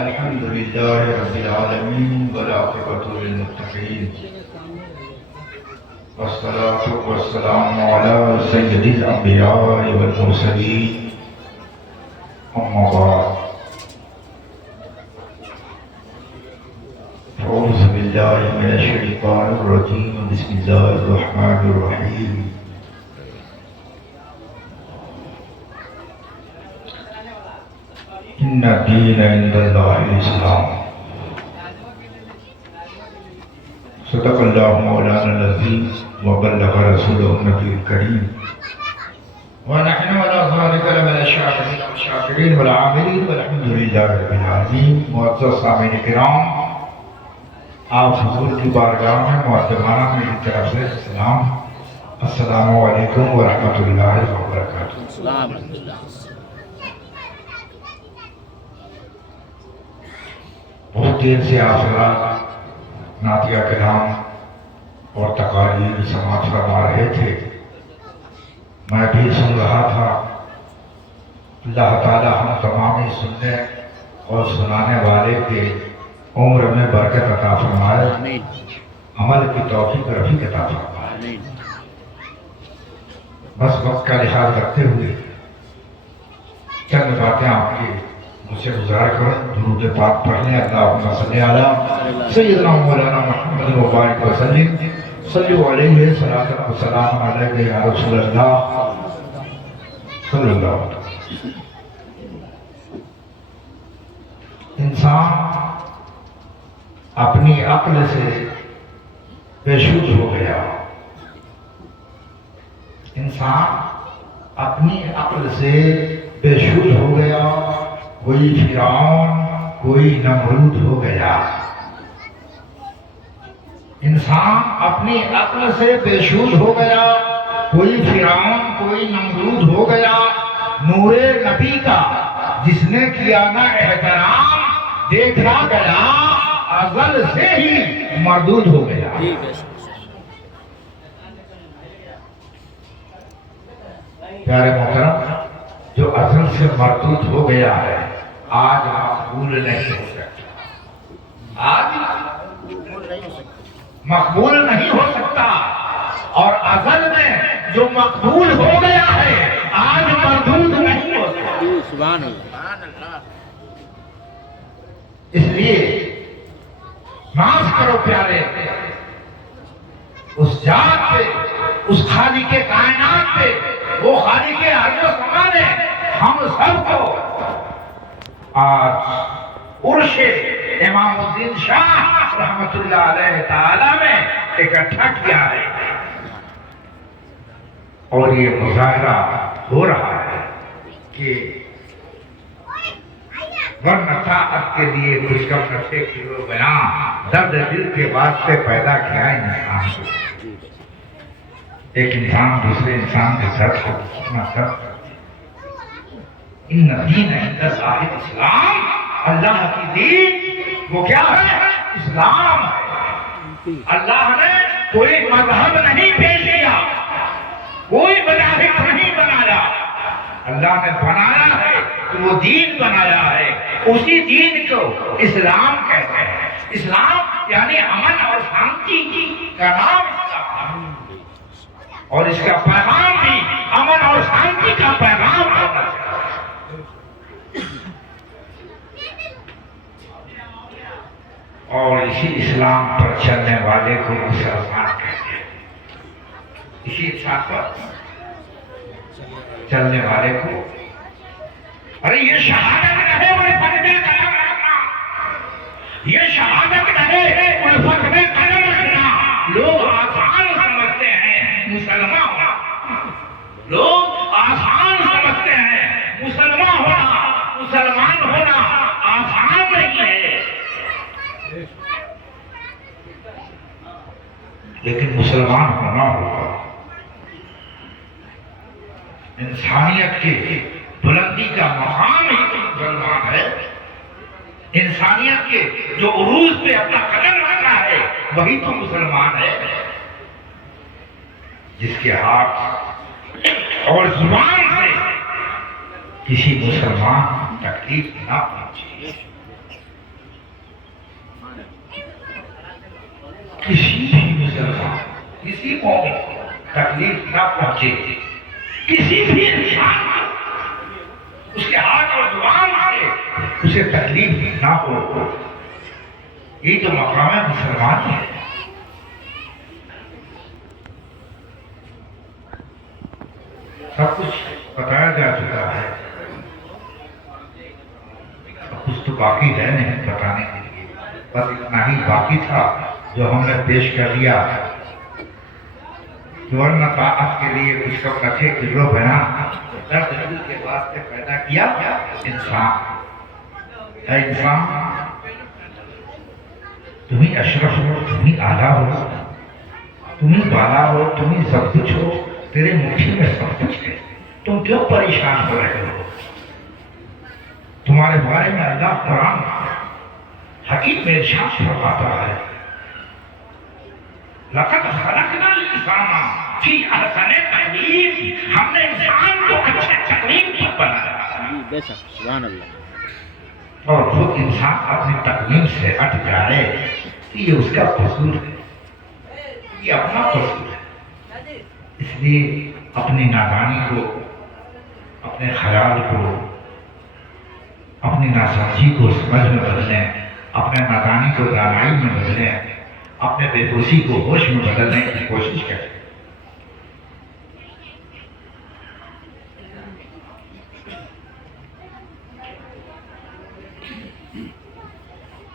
الحمد لله رب العالمين والعاقبة للمتقين والصلاة والسلام على سيد الأنبياء والمرسلين أما بعد أعوذ بالله من الشيطان الرجيم بسم الله الرحمن الرحيم إن الدين عند الله الإسلام صدق الله مولانا العظيم وبلغ رسوله النبي الكريم ونحن على ذلك لمن الشاكرين والشاكرين والعاملين والحمد لله رب العالمين. معزز سامعین کرام، آپ حضور کی بارگاہ میں معتمانہ میری طرف سے سلام. السلام علیکم ورحمۃ اللہ وبرکاتہ. بہت دیر سے آپ حضرات نعتیہ کلام اور تقاریر سماعت فرما رہے تھے. میں بھی سن رہا تھا. اللہ تعالی ہم تمام سننے اور سنانے والے کے عمر میں برکت عطا فرمائے، عمل کی توفیق رفیق عطا فرمائے. بس وقت کا لحاظ رکھتے ہوئے چند باتیں آپ کے مجھ سے گزار کر درود پاک پڑھنے. اللہم صلی علی سیدنا مولانا محمد مبارک وسلم. صلو علیہ صلاۃ و سلام علیہ یا رسول اللہ صلی اللہ علیہ وسلم. انسان اپنی عقل سے بے سود ہو گیا. انسان اپنی عقل سے بے سود ہو گیا. کوئی فرعون کوئی نمرود ہو گیا. انسان اپنی عقل سے بے سود ہو گیا. کوئی فرعون کوئی نمرود ہو گیا. نور نبی کا جس نے کیا نہ احترام، دیکھا گیا ازل سے ہی مردود ہو گیا. پیارے محترم، جو ازل سے مردود ہو گیا ہے آج مقبول نہیں ہو سکتا. آج مقبول نہیں ہو سکتا. اور ازل میں جو مقبول ہو گیا ہے آج مردود نہیں ہو سکتا. سبحان اللہ. اس لیے ناز کرو پیارے اس ذات پہ، اس خالق کے کائنات پہ، وہ خالق کے ارض و سما نے ہم سب کو آج عرش امام الدین شاہ رحمت اللہ علیہ تعالی میں اکٹھا کیا ہے. اور یہ مظاہرہ ہو رہا ہے کہ ورنہ طاعت کے لیے کچھ کم نفے کی وہ بیان، درد دل کے واسطے پیدا کیا انسان کو. ایک انسان دوسرے انسان کے درد کو سننا درد. ان دین عند اللہ اسلام، اللہ کی دین وہ کیا ہے؟ اسلام ہے. اللہ نے کوئی مذہب نہیں پیش کیا، کوئی مذاہب نہیں بنایا. اللہ نے بنایا ہے تو وہ دین بنایا ہے. اسی دین کو اسلام کہتے ہیں. اسلام یعنی امن اور شانتی کا نام اسلام ہے. اور اس کا پیغام بھی امن اور شانتی کا پیغام ہونا چاہیے. اور اسی اسلام پر چلنے والے کو مسلمان کہتے ہیں. اسی اسلام پر چلنے والے کو، ارے یہ شہادت رہے الفت میں قدم رکھنا، یہ شہادت رہے الفت میں قدم رکھنا. لوگ آسان سمجھتے ہیں مسلمان ہونا، لوگ آسان سمجھتے ہیں مسلمان ہونا. مسلمان ہونا آسان نہیں ہے، لیکن مسلمان ہونا ہوگا. انسانیت کی بلندی کا مقام ہی تو مسلمان ہے. انسانیت کے جو عروج پہ اپنا قدم رکھا ہے وہی تو مسلمان ہے. جس کے ہاتھ اور زبان سے کسی مسلمان کو تکلیف نہ پہنچے. किसी भी मुसलमान, किसी मोमिन को तकलीफ न पहुंचे, किसी भी इंसान को उसके हाथ और जुबान से उसे तकलीफ ना हो, ये तो मकाम है मुसलमान है। सब कुछ बताया जा चुका है, कुछ तो बाकी है नहीं बताने के लिए, बस इतना ही बाकी था जो हमने पेश कर दिया। वरना ताकत के लिए कुछ कब रखे कि लो बना दर्द दिल के वास्ते पैदा किया इंसान है। इंसान तुम्ही अशरफ हो, तुम्ही आला हो, तुम्ही बाला हो, तुम्ही सब कुछ हो, तेरे मुट्ठी में सब कुछ है, तुम क्यों परेशान हो रहे हो? तुम्हारे बारे में अल्लाह कुरान हकीम में इरशाद फरमाता है, लक़द खलक़नल इंसाना फी अहसनि तक़वीम, हमने इंसान को अच्छे तकवीम पर बनाया। जी बेशक, सुभान अल्लाह। और खुद इंसान अपनी तकवीम से हट जाए तो ये उसका कसूर है, ये अपना कसूर है। इसलिए अपनी नादानी को, अपने ख्याल को, अपनी नासमझी को समझ में बदलें, अपने नादानी को दानाई में बदलें, अपने बेहोशी को होश में बदलने की कोशिश करें।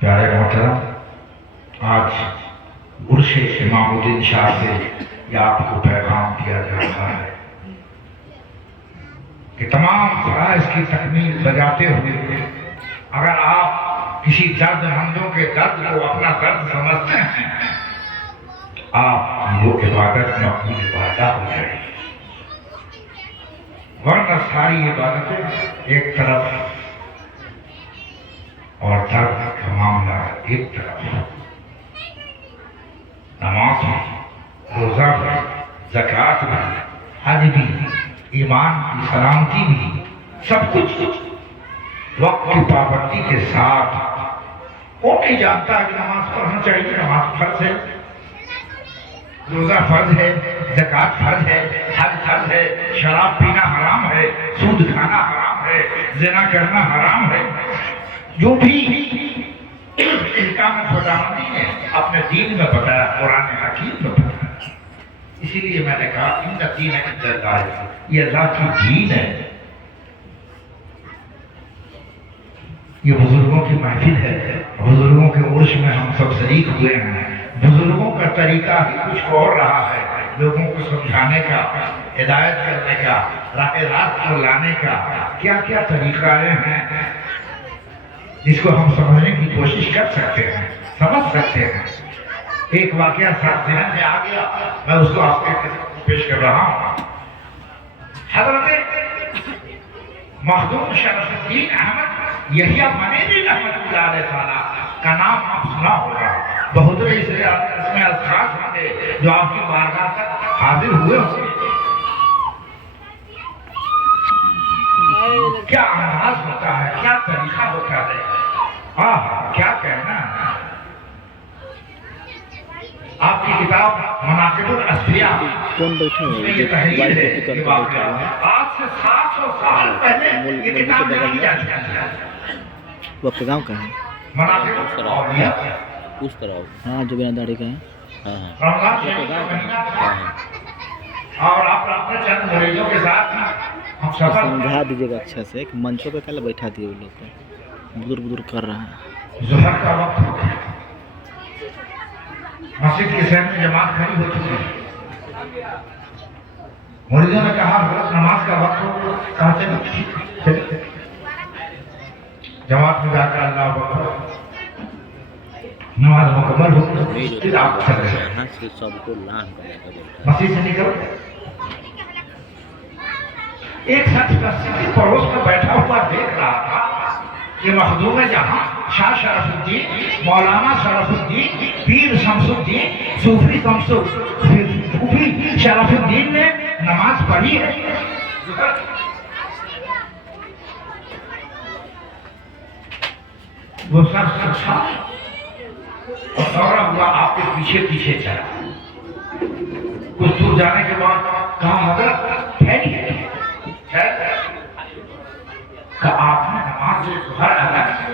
प्यारे मोहतरम, आज गुरशे इमामुद्दीन शाह से यह आपको पैगाम दिया जा रहा है कि तमाम फराइज़ की तकमील बजाते हुए अगर आप किसी दर्दमंदों के दर्द को अपना दर्द समझते हैं, आप वो इबादत मकबूल इबादत हो जाएगी। वरना सारी इबादतें एक तरफ और दर्द का मामला एक तरफ। नमाज भी, रोजा भी, ज़कात भी, हज भी, ईमान की सलामती भी, सब कुछ वक्त की पाबंदी के साथ। वो नहीं जानता कि नमाज पढ़ना चाहिए, नमाज फर्ज है, रोजा फर्ज है, ज़कात फर्ज है, हज फर्ज है, शराब पीना हराम है, सूद खाना हराम है, ज़िना करना हराम है। जो भी इल्काम खुदावंदी ने अपने दीन में बताया, कुरान हकीम में बताया। इसीलिए मैंने कहा इन्न दीन इल्लल्लाह, ये अल्लाह की दीन है। ये बुजुर्गों की महफिल है, बुजुर्गों के उर्स में हम सब शरीक हुए हैं। बुजुर्गों का तरीका ही कुछ और रहा है, लोगों को समझाने का, हिदायत करने का, राह रास्त को लाने का। क्या क्या तरीकाएं हैं जिसको हम समझने की कोशिश कर सकते हैं, समझ सकते हैं। एक वाकया साथ ध्यान में आ गया, मैं उसको आपके पेश कर रहा हूँ। हज़रत मखदूम शरफुद्दीन अहमद यहिया मनेरी रहमतुल्लाह अलैह का नाम आप सुना होगा। बहुत इसमें अल्फाज होंगे जो आपकी बारगाह तक हाजिर हुए होंगे। क्या अंदाज होता है, क्या तरीका होता है, क्या कहना है। आपकी किताब मनाक़िबुल अस्फिया कौन बैठे हैं? ये तहरीर है, ये वाक़या है। आज से 700 साल पहले ये किताब लिखी जा चुकी है। वो आपका गाँव का है? मनाक़िबुल औलिया उस तरह। हाँ, जो बिना दाढ़ी का है। हाँ रमज़ान शरीफ का महीना था और आप अपने चंद मरीजों के साथ हम सफर समझा दीजिएगा अच्छा से कि मंचों पे कल बैठा दिए वो लोग को, बुजुर्ग बुजुर्ग कर रहा है। ज़ोहर का वक्त हो गया, मस्जिद के शहर में जमात खड़ी हो चुकी है। मुरीदों ने कहा हज़रत नमाज का वक्त हो, कहते जमात में जाकर अल्लाह अकबर, नमाज मुकम्मल हो, फिर आप चल रहे हैं। सबको लान मस्जिद से निकल एक शख्स मस्जिद के पड़ोस में बैठा हुआ देख रहा था कि मखदूम जहां शाह शरफुद्दीन, मौलाना शरफुद्दीन, पीर शमसुद्दीन, सूफी शरफुद्दीन ने नमाज पढ़ी है। वो शख्स अच्छा और दौड़ा हुआ आपके पीछे पीछे चला। कुछ दूर जाने के बाद कहा हजरत ठहरिए, कहा आपने नमाज जुहर अदा की?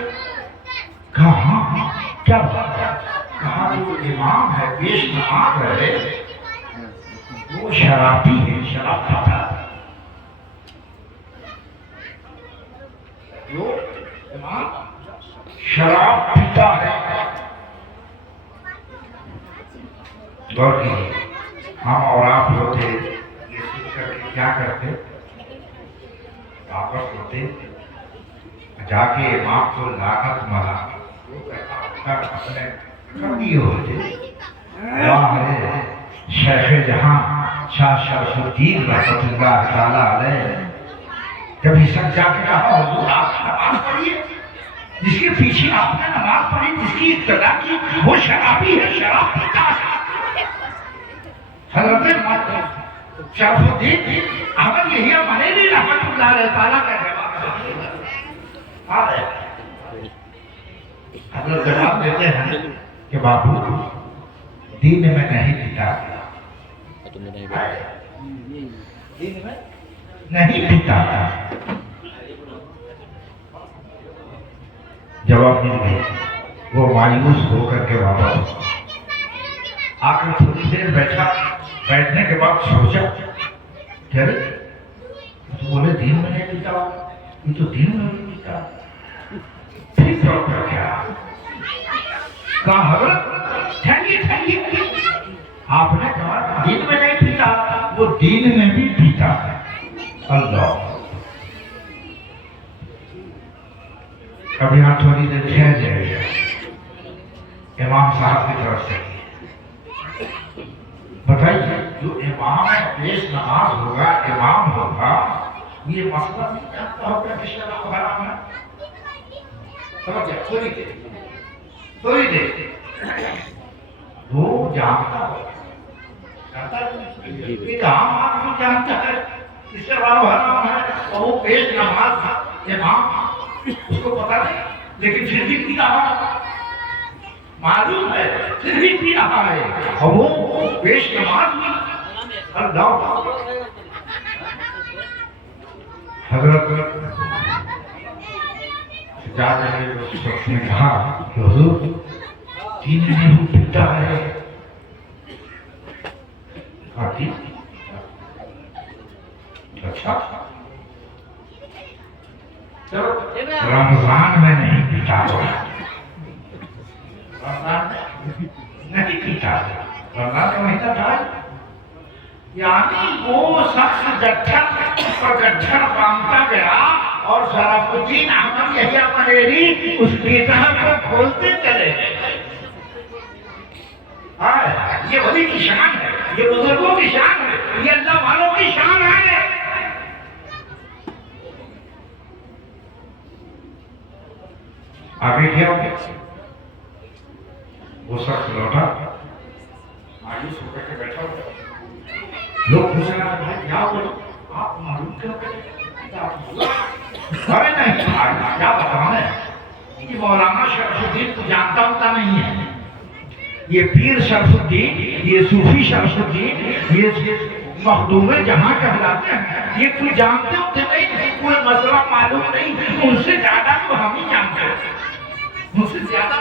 कहा हाँ, क्या बात है? कहा जो इमाम है पेश नमाज है वो शराबी है, शराब खाता है। जो इमाम शराब पीता है। गौर कीजिए, हम और आप होते ये सुन करके क्या करते? वापस होते जाके इमाम को लानत मारा अपने कभी होते। शेख जहां शाह शरफुद्दीन रहमतुल्लाह ताला अलैह जब हिस्सा जाके कहा हुजूर आप नमाज पढ़िए, जिसके पीछे आपने नमाज पढ़ी, जिसकी इब्तिदा की, वो शराबी है, शराब पीता है। हजरत शरफुद्दीन अहमद यहिया मनेली रहमतुल्लाह ताला का जवाब हजरत जवाब देते हैं कि बाबू दीन में नहीं पीता, दीन में नहीं पीता। जवाब मिल गया। वो मायूस होकर के वापस आकर थोड़ी देर बैठा, बैठने के बाद सोचा क्या रे तो बोले दिन में नहीं पीता, ये तो दिन में नहीं पीता। फिर दौड़ कर गया, कहा हजरत ठहरिए ठहरिए, आपने कहा दिन में नहीं पीता, वो दिन में भी पीता है। अल्लाह, अब यहाँ थोड़ी देर ठहर जाइए, इमाम साहब की तरफ से बताइए जो इमाम पेश नमाज होगा, इमाम होगा, ये मसला नहीं जानता होगा कि शराब हराम है? समझिए, थोड़ी देर वो जानता होगा, एक आम आदमी जानता है कि शराब हराम है, और वो पेश नमाज इमाम उसको पता नहीं, लेकिन फिर भी पी रहा है, मालूम है फिर भी पी रहा है, और वो पेश नमाज में अल्लाह। हजरत जा रहे उस शख्स ने कहा कि हुजूर दिन में भी पीता है। अच्छा, चलो रमजान में नहीं पीता होगा, रमजान में नहीं पीता, रमजान का महीना था। यानी वो शख्स गठन बांधता गया और शराफुद्दीन अहमद यहिया मनेली उस किताब को खोलते चले गए। ये वली की शान है, ये बुजुर्गों की शान है, ये अल्लाह वालों की शान है। आगे क्या हो गया? वो शख्स लौटा, मायूस होकर के बैठा हुआ। लोग पूछ रहे हैं भाई क्या बोलो, आप मालूम क्यों करें? अरे नहीं क्या बताना है कि मौलाना शरफुद्दीन को जानता होता नहीं है, ये पीर शरफुद्दीन, ये सूफी शरफुद्दीन, ये मखदूमे जहां कहलाते हैं, ये कोई जानते होते नहीं, कोई मसला मालूम नहीं, उनसे ज्यादा तो हम ही जानते हैं, मुझसे ज्यादा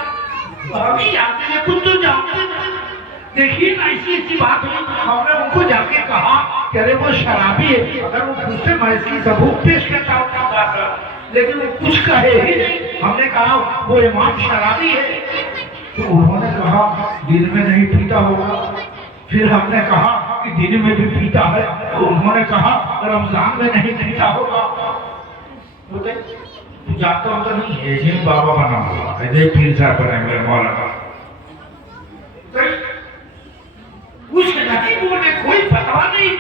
हम ही जानते हैं, कुछ तो जानते हैं। देखिए ना, ऐसी बात हुई, हमने उनको जाके कहा कि अरे वो शराबी है, अगर वो पूछते मैं इसकी सबूत पेश करता हूँ क्या बात है, लेकिन वो कुछ कहे ही नहीं। हमने कहा वो इमाम शराबी है, तो उन्होंने कहा दिन में नहीं पीता होगा। फिर हमने कहा कि दिन में भी पीता है, तो उन्होंने कहा रमजान में नहीं पीता होगा। तो जानता हूँ तो नहीं है, जिन बाबा बना हुआ है, पीर साहब बने मेरे मौलाना, कुछ नहीं बोले, कोई पता नहीं।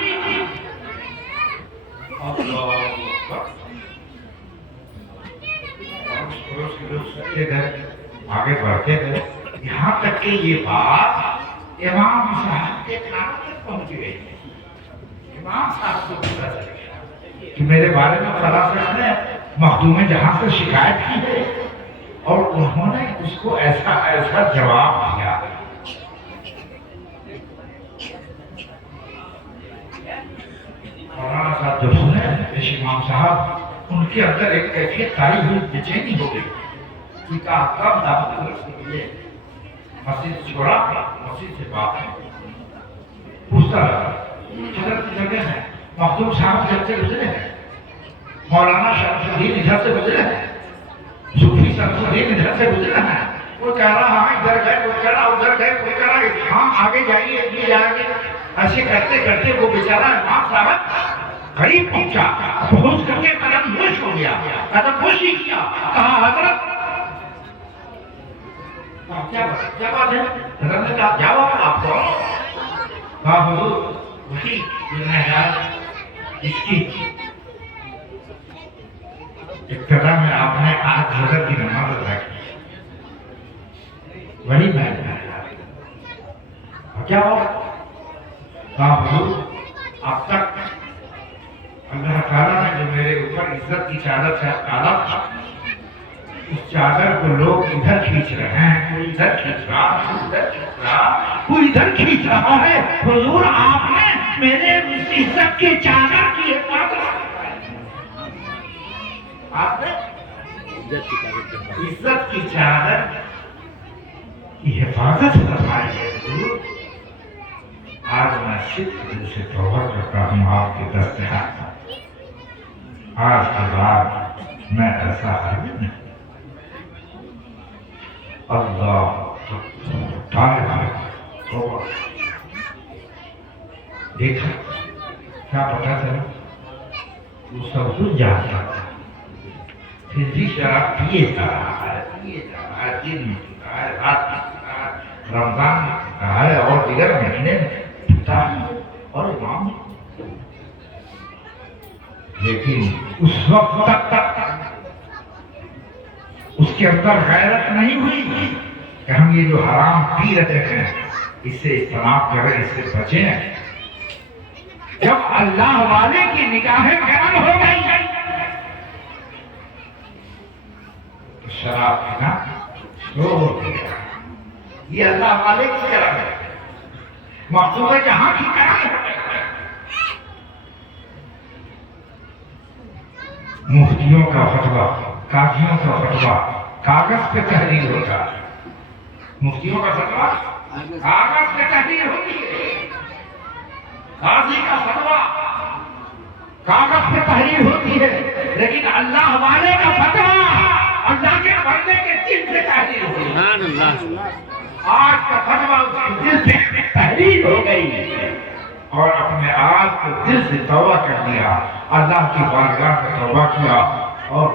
आगे बढ़ते गए, यहाँ तक कि ये बात इमाम साहब के कान तक पहुंच गई। इमाम साहब को पता चल गया कि मेरे बारे में फला शख्स ने मखदूम जहां से शिकायत की है, और उन्होंने उसको ऐसा ऐसा जवाब दिया मौलाना साहब जब सुने पेश इमाम साहब, उनके अंदर एक कैफियत तारी हुई, बेचैनी हो गई कि कहा कब दावत के लिए मस्जिद छोड़ा, मस्जिद से बात पूछता रहा। हजरत की जगह है, मखदूम साहब जब से गुजरे हैं, मौलाना शमसुद्दीन इधर से गुजरे हैं, सूफी शमसुद्दीन इधर से गुजरे हैं। वो कह रहा हाँ इधर गए, कोई कह रहा उधर गए, कोई कह रहा हाँ आगे जाइए ये जाएंगे। ऐसे करते करते वो बेचारा इमाम साहब करीब पहुंचा, पहुंच करके कदम बोश हो गया, कदम बोश ही किया। कहा हजरत क्या बात है? हजरत ने कहा जवाब आप दो। कहा हुजूर वही इसकी इब्तिदा में आपने आज हजरत की नमाज अदा की, वही मैं क्या हो? कहा हुजूर अब तक अल्लाह ताला ने जो मेरे ऊपर इज्जत की चादर से डाला था, उस चादर को लोग इधर खींच रहे हैं, कोई इधर खींच रहा, कोई इधर खींच रहा, कोई इधर खींच रहा है। हुजूर आपने मेरे इज्जत की चादर की हिफाजत, आपने इज्जत की चादर की हिफाजत फरमाई है। हुजूर आज मैं सिद्ध दिल से तौबा करता हूँ आपके दस्ते हाथ, आज के बाद मैं ऐसा हरगिज़ नहीं। अल्लाह देखा, क्या पता चला? वो सब कुछ जानता था, फिर भी शराब पिए जा रहा है, दिन में पीता है, रात में पीता है, रमजान में पीता है और दीगर महीने में पीता है और इमाम। लेकिन उस वक्त तक उसके अंदर गैरत नहीं हुई कि हम ये जो हराम पी रहे हैं इससे इज्तनाब करें, इससे बचें। जब अल्लाह वाले की निगाहें गर्म हो गई तो शराब पीना छोड़ दिया। ये अल्लाह वाले की करम है, मखलूक जहां की करम है। मुफ्तियों का फतवा, काजियों का फतवा कागज पे तहरीर होता है। मुफ्तियों का फतवा कागज पे तहरीर होती है, काजी का फतवा कागज पे तहरीर होती है, लेकिन अल्लाह वाले का फतवा अल्लाह के बंदे के दिल से तहरीर होती है। आज का फतवा उसके दिल से तहरीर हो गई और अपने आप को दिल से तौबा कर दिया, अल्लाह की बारगाह में तौबा किया और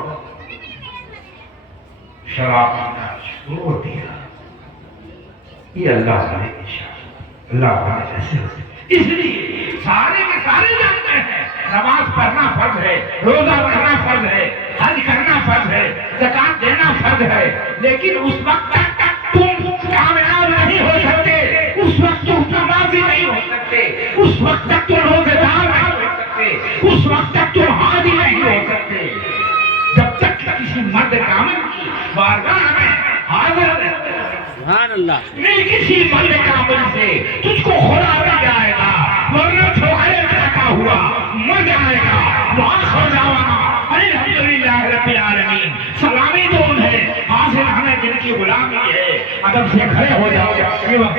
शराब पीना छोड़ दिया। ये अल्लाह वाले की शान, अल्लाह वाले ऐसे होते। इसलिए सारे के सारे जानते हैं नमाज पढ़ना फर्ज है, रोजा रखना फर्ज है, हज करना फर्ज है, ज़कात देना फर्ज है, लेकिन उस वक्त तक तुम कामयाब नहीं हो सकते, उस वक्त तुम नमाजी नहीं हो सकते, उस वक्त तक तुम रोजेदार नहीं हो सकते, उस वक्त तक तुम हाजी नहीं हो सकते, जब तक किसी मर्द कामिल की बारगाह में हाजिर नहीं किसी मर्द कामिल से तुझको खुदा मिल जाएगा, वरना ठोकरे में रखा हुआ मर जाएगा। वहाँ खो जाओगा। अल्हम्दुलिल्लाह रब्बिल आलमीन। सलामी दो उन्हें, हाजिर हमें जिनकी गुलामी है, अदब से खड़े हो जाओ। ये वक्त